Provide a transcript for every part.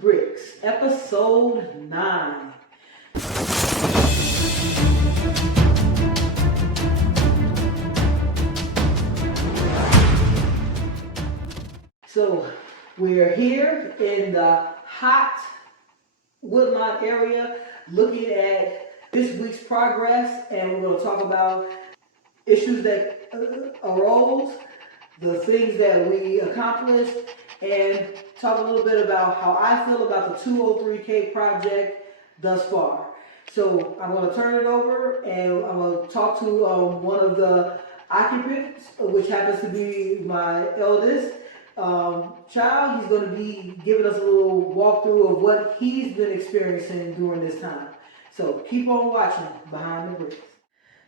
Bricks, episode 9. So we're here in the hot Woodlawn area looking at this week's progress, and we're going to talk about issues that arose, the things that we accomplished, and talk a little bit about how I feel about the 203K project thus far. So I'm going to turn it over and I'm going to talk to one of the occupants, which happens to be my eldest child. He's going to be giving us a little walkthrough of what he's been experiencing during this time. So keep on watching Behind the Bricks.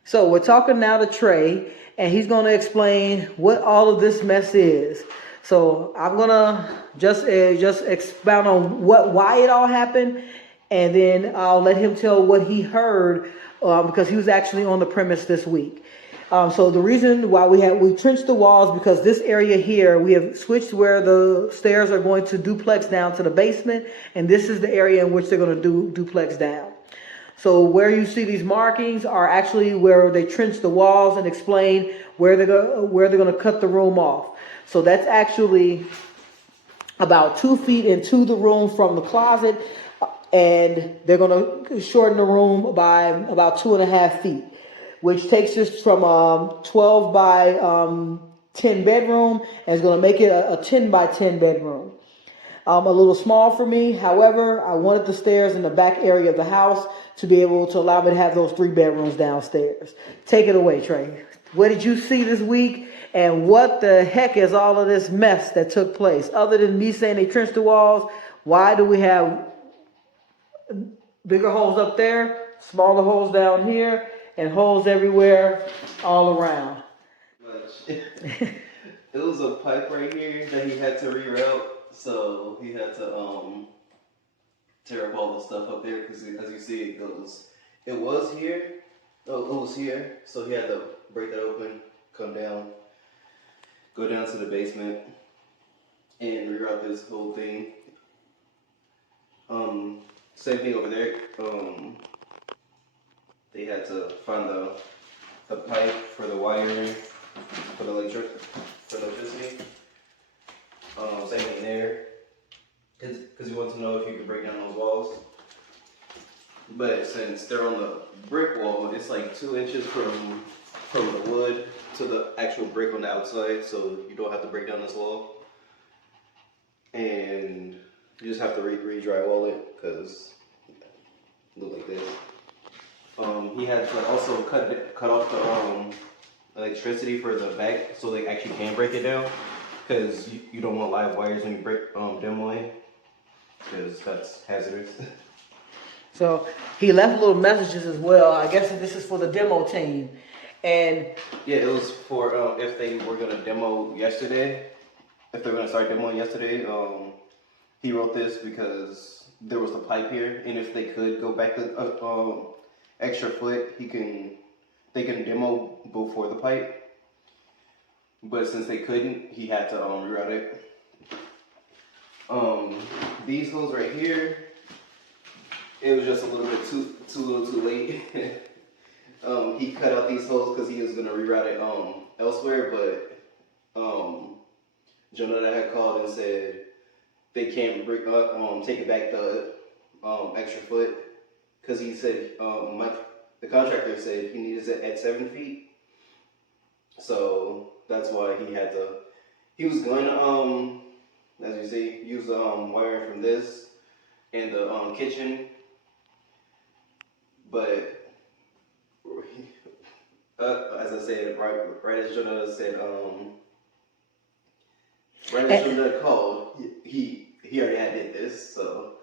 So we're talking now to Trey, and he's going to explain what all of this mess is. So I'm gonna just expound on why it all happened, and then I'll let him tell what he heard because he was actually on the premise this week. So the reason why we trenched the walls, because this area here we have switched where the stairs are going to duplex down to the basement, and this is the area in which they're going to do duplex down. So where you see these markings are actually where they trench the walls and explain where they're going to cut the room off. So that's actually about 2 feet into the room from the closet, and they're going to shorten the room by about 2.5 feet, which takes us from 12 by 10 bedroom, and is going to make it a 10 by 10 bedroom. A little small for me. However, I wanted the stairs in the back area of the house to be able to allow me to have those 3 bedrooms downstairs. Take it away, Trey. What did you see this week? And what the heck is all of this mess that took place? Other than me saying they trenched the walls, why do we have bigger holes up there, smaller holes down here, and holes everywhere all around? It was a pipe right here that he had to reroute, so he had to tear up all the stuff up there, because as you see it was here, so he had to break that open, come down, go down to the basement, and reroute this whole thing. Same thing over there. They had to find the pipe for the wiring for the electricity. Same thing there, because he wanted to know if you could break down those walls. But since they're on the brick wall, it's like 2 inches from the wood to the actual brick on the outside, so you don't have to break down this wall. And you just have to re-drywall it, because it looked like this. He had to also cut off the electricity for the back, so they actually can break it down, because you don't want live wires when you break demoing, because that's hazardous. So he left little messages as well. I guess this is for the demo team. And yeah, it was for if they were gonna demo yesterday, if they're gonna start demoing yesterday. He wrote this because there was the pipe here, and if they could go back the extra foot, they can demo before the pipe. But since they couldn't, he had to reroute it. These holes right here, it was just a little bit too late. He cut out these holes because he was gonna reroute it elsewhere, but Jonah had called and said they can't take it back the extra foot, because he said the contractor said he needed it at 7 feet, so that's why he was going to as you see, use the wiring from this and the kitchen, but as I said, right as Jonah said, right as Jonah called, he already had did this, so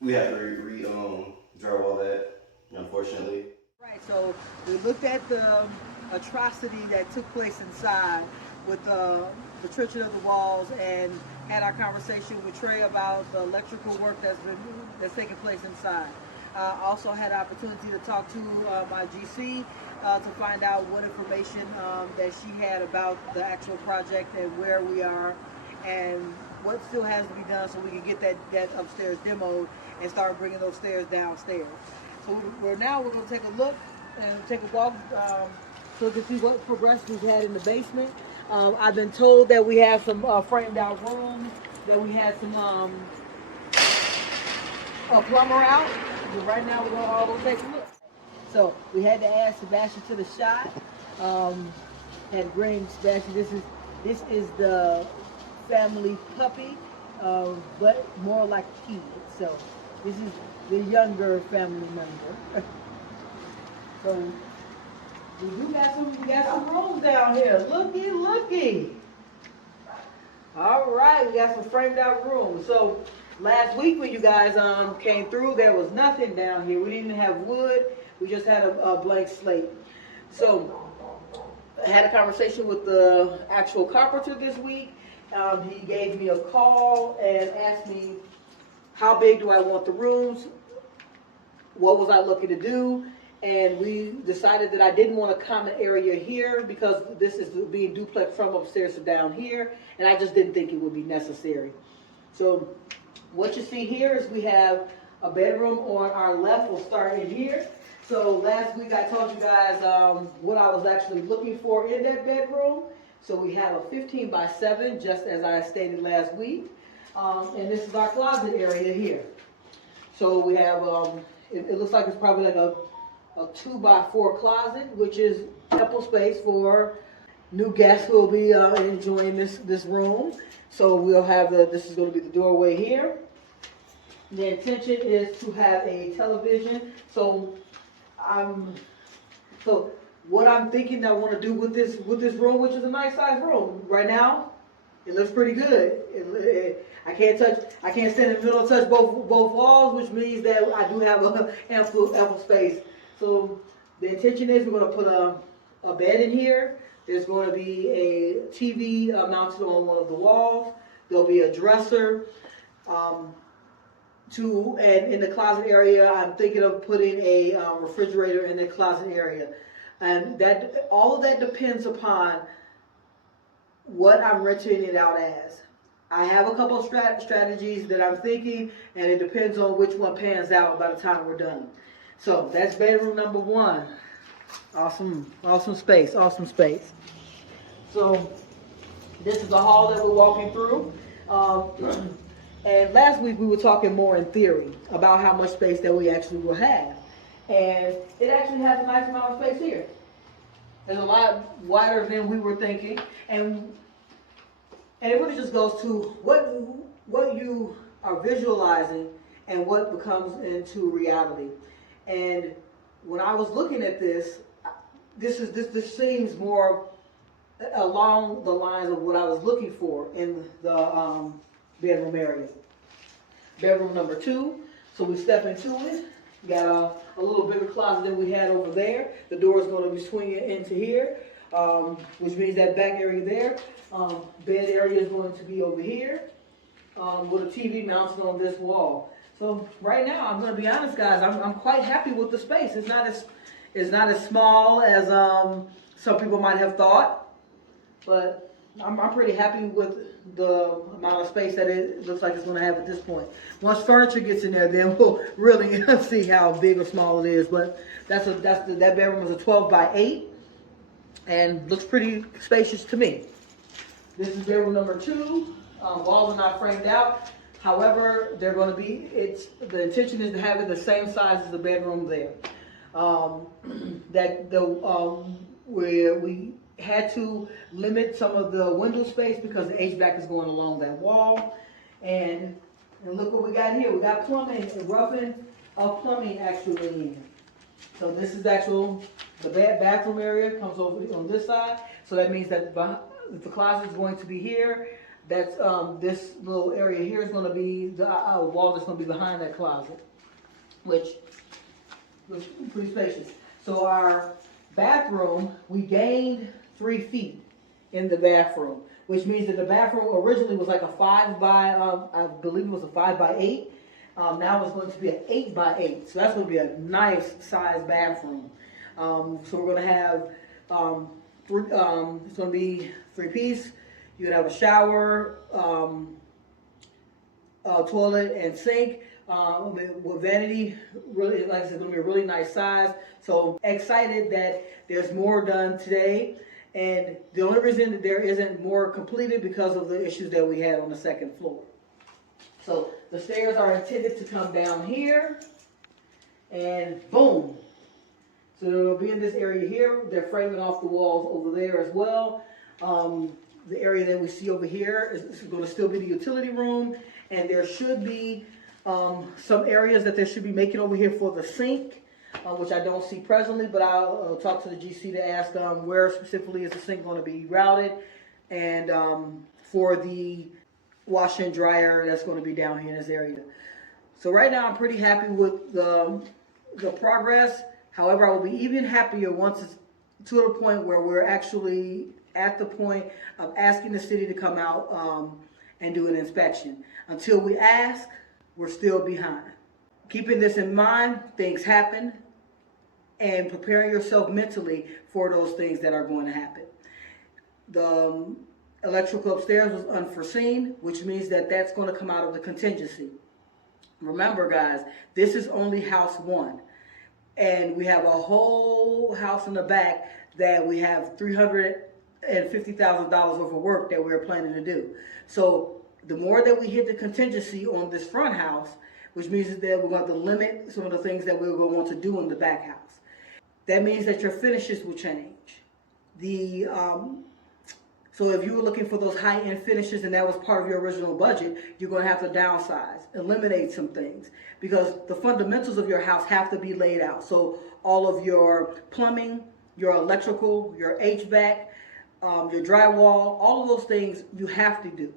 we had to drywall that, unfortunately. right, so we looked at the atrocity that took place inside with the trenching of the walls, and had our conversation with Trey about the electrical work that's taking place inside. Also had an opportunity to talk to my GC to find out what information that she had about the actual project and where we are, and what still has to be done so we can get that upstairs demoed and start bringing those stairs downstairs. So we're going to take a look and take a walk so we can see what progress we've had in the basement. I've been told that we have some framed out rooms, that we had some a plumber out. But right now we're going to all go take a look. So we had to add Sebastian to the shot. Had to bring Sebastian. This is the family puppy, but more like a kid. So this is the younger family member. So we got some rooms down here. Looky. All right, we got some framed out rooms. So last week when you guys came through, there was nothing down here. We didn't have wood. We just had a blank slate. So I had a conversation with the actual carpenter this week. He gave me a call and asked me how big do I want the rooms, what was I looking to do, and we decided that I didn't want a common area here because this is being duplex from upstairs to down here, and I just didn't think it would be necessary. So what you see here is we have a bedroom on our left. We'll start in here. So last week I told you guys what I was actually looking for in that bedroom. So we have a 15 by 7, just as I stated last week. And this is our closet area here. So we have, it looks like it's probably like a 2 by 4 closet, which is ample space for new guests who will be enjoying this room. So we'll have this is going to be the doorway here. The intention is to have a television. So what I'm thinking I want to do with this room, which is a nice size room. Right now, it looks pretty good. I can't stand in the middle and touch both walls, which means that I do have ample space. So the intention is we're going to put a bed in here. There's going to be a TV mounted on one of the walls. There'll be a dresser. And in the closet area, I'm thinking of putting a refrigerator in the closet area. And that all of that depends upon what I'm renting it out as. I have a couple of strategies that I'm thinking, and it depends on which one pans out by the time we're done. So that's bedroom number 1. Awesome space. So this is the hall that we're walking through. And last week we were talking more in theory about how much space that we actually will have. And it actually has a nice amount of space here. It's a lot wider than we were thinking. And it really just goes to what you are visualizing and what becomes into reality. And when I was looking at this seems more along the lines of what I was looking for in the bedroom area. Bedroom number 2. So we step into it. Got a little bigger closet than we had over there. The door is going to be swinging into here, which means that back area there. Bed area is going to be over here with a TV mounted on this wall. So right now, I'm going to be honest, guys. I'm quite happy with the space. It's not as small as some people might have thought, but I'm pretty happy with the amount of space that it looks like it's going to have at this point. Once furniture gets in there, then we'll really see how big or small it is. But that bedroom is a 12 by 8 and looks pretty spacious to me. This is bedroom number 2. Walls are not framed out. However, they're going to be. The intention is to have it the same size as the bedroom there. Where we had to limit some of the window space because the HVAC is going along that wall. And look what we got here. We got plumbing, roughing of plumbing actually in. So this is the bathroom area comes over on this side. So that means that the closet is going to be here. That's this little area here is going to be the wall that's going to be behind that closet, which was pretty spacious. So our bathroom, we gained 3 feet in the bathroom, which means that the bathroom originally was like a 5 by, I believe it was a 5 by 8. Now it's going to be an 8 by 8. So that's going to be a nice size bathroom. So we're going to have, it's going to be 3-piece. You're going to have a shower, toilet and sink with vanity. Really, like I said, it's gonna be a really nice size. So excited that there's more done today. And the only reason that there isn't more completed because of the issues that we had on the second floor. So the stairs are intended to come down here, and boom. So they'll be in this area here. They're framing off the walls over there as well. The area that we see over here is going to still be the utility room, and there should be some areas that they should be making over here for the sink, which I don't see presently, but I'll talk to the GC to ask where specifically is the sink going to be routed, and for the washer and dryer that's going to be down here in this area. So right now I'm pretty happy with the progress. However, I will be even happier once it's to the point where we're actually at the point of asking the city to come out and do an inspection. Until we ask, we're still behind. Keeping this in mind, things happen, and preparing yourself mentally for those things that are going to happen. The electrical upstairs was unforeseen, which means that that's going to come out of the contingency. Remember, guys, this is only house one. And we have a whole house in the back that we have $350,000 worth of work that we're planning to do. So the more that we hit the contingency on this front house, which means that we're going to limit some of the things that we're going to want to do in the back house. That means that your finishes will change. So if you were looking for those high-end finishes and that was part of your original budget, you're going to have to downsize, eliminate some things, because the fundamentals of your house have to be laid out. So all of your plumbing, your electrical, your HVAC, your drywall, all of those things you have to do.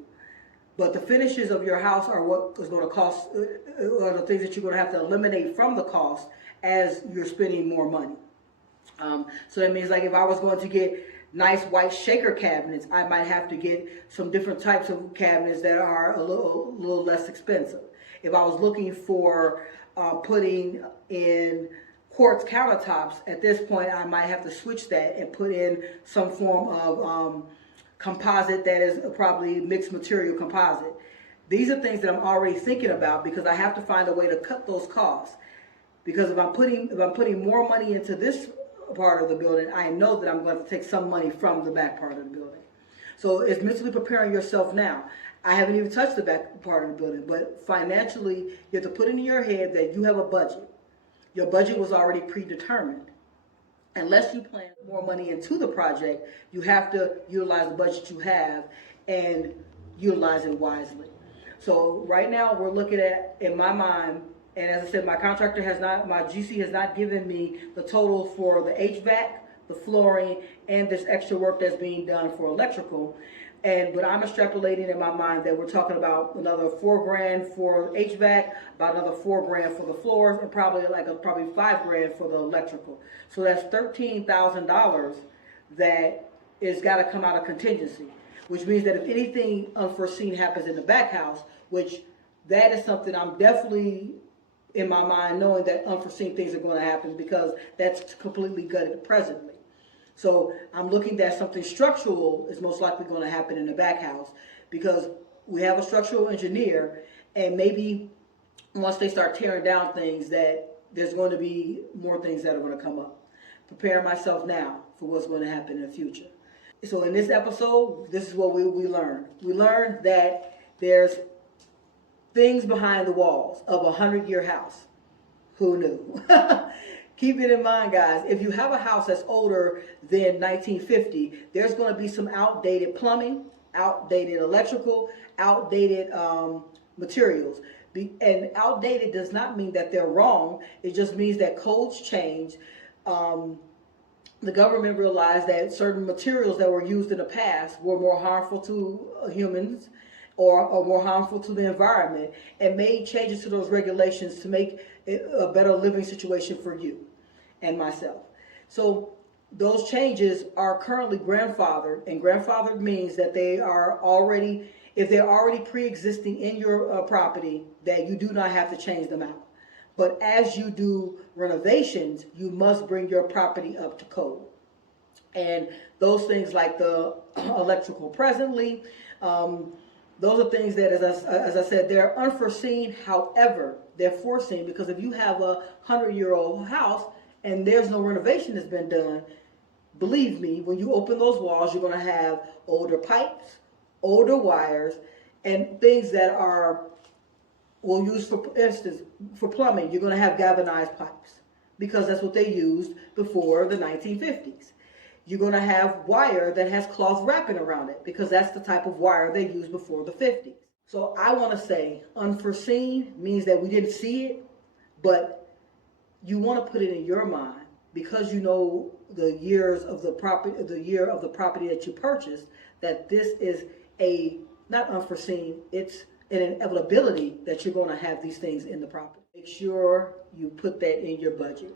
But the finishes of your house are what is going to cost, are the things that you're going to have to eliminate from the cost as you're spending more money. So that means, like, if I was going to get nice white shaker cabinets, I might have to get some different types of cabinets that are a little less expensive. If I was looking for putting in quartz countertops, at this point I might have to switch that and put in some form of composite that is probably mixed material composite. These are things that I'm already thinking about because I have to find a way to cut those costs. Because if I'm putting more money into this part of the building, I know that I'm going to take some money from the back part of the building. So it's mentally preparing yourself now. I haven't even touched the back part of the building, but financially, you have to put it in your head that you have a budget. Your budget was already predetermined. Unless you plan more money into the project, you have to utilize the budget you have and utilize it wisely. So right now, we're looking at, in my mind, and as I said, my GC has not given me the total for the HVAC, the flooring, and this extra work that's being done for electrical. But I'm extrapolating in my mind that we're talking about another $4,000 for HVAC, about another $4,000 for the floors, and probably $5,000 for the electrical. So that's $13,000 that is got to come out of contingency, which means that if anything unforeseen happens in the back house, which that is something I'm definitely in my mind knowing that unforeseen things are going to happen because that's completely gutted presently. So I'm looking at something structural is most likely going to happen in the back house because we have a structural engineer, and maybe once they start tearing down things that there's going to be more things that are going to come up. Preparing myself now for what's going to happen in the future. So in this episode, this is what we learned. We learned that there's things behind the walls of a 100-year house. Who knew? Keep it in mind, guys, if you have a house that's older than 1950, there's going to be some outdated plumbing, outdated electrical, outdated materials. And outdated does not mean that they're wrong. It just means that codes change. The government realized that certain materials that were used in the past were more harmful to humans or more harmful to the environment, and made changes to those regulations to make it a better living situation for you and myself. So those changes are currently grandfathered, and grandfathered means that they are already, if they're already pre-existing in your property, that you do not have to change them out. But as you do renovations, you must bring your property up to code. And those things like the electrical presently, those are things that, as I said, they're unforeseen. However, they're foreseen, because if you have a 100-year-old house and there's no renovation that's been done, believe me, when you open those walls, you're going to have older pipes, older wires, and things that are, we'll use for instance, for plumbing, you're going to have galvanized pipes, because that's what they used before the 1950s. You're going to have wire that has cloth wrapping around it, because that's the type of wire they used before the 50s. So I want to say unforeseen means that we didn't see it, but you want to put it in your mind, because you know the years of the property, the year of the property that you purchased, that this is a, not unforeseen, it's an inevitability that you're going to have these things in the property. Make sure you put that in your budget.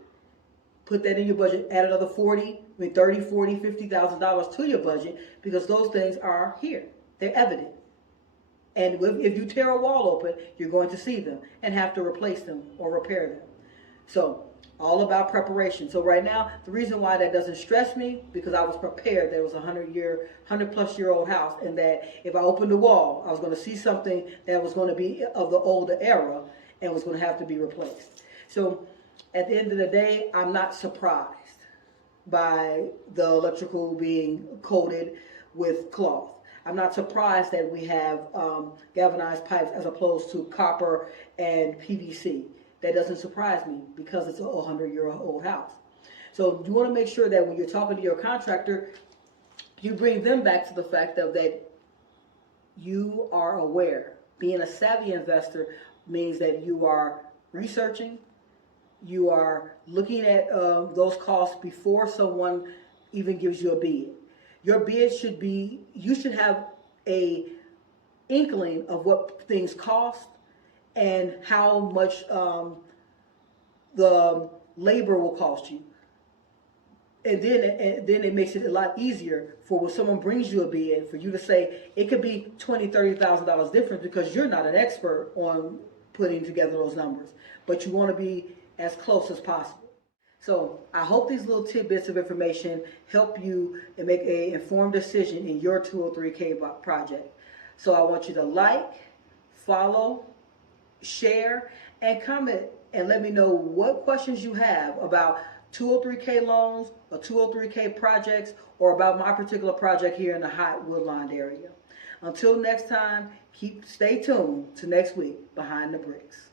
Put that in your budget, add another 40, I mean $30, $40, $50,000 to your budget, because those things are here. They're evident. And if you tear a wall open, you're going to see them and have to replace them or repair them. So, all about preparation. So right now, the reason why that doesn't stress me, because I was prepared that it was a 100-plus-year-old house, and that if I opened the wall, I was going to see something that was going to be of the older era and was going to have to be replaced. So at the end of the day, I'm not surprised by the electrical being coated with cloth. I'm not surprised that we have galvanized pipes as opposed to copper and PVC. That doesn't surprise me, because it's a 100-year-old house. So you want to make sure that when you're talking to your contractor, you bring them back to the fact of that you are aware. Being a savvy investor means that you are researching, you are looking at those costs before someone even gives you a bid. Your bid should be, you should have a inkling of what things cost and how much the labor will cost you. And then it makes it a lot easier for when someone brings you a bid, for you to say it could be $20,000, $30,000 difference, because you're not an expert on putting together those numbers, but you want to be as close as possible. So I hope these little tidbits of information help you and make an informed decision in your 203K project. So I want you to like, follow, share, and comment, and let me know what questions you have about 203K loans or 203K projects, or about my particular project here in the hot Woodlawn area. Until next time, stay tuned to next week, Behind the Bricks.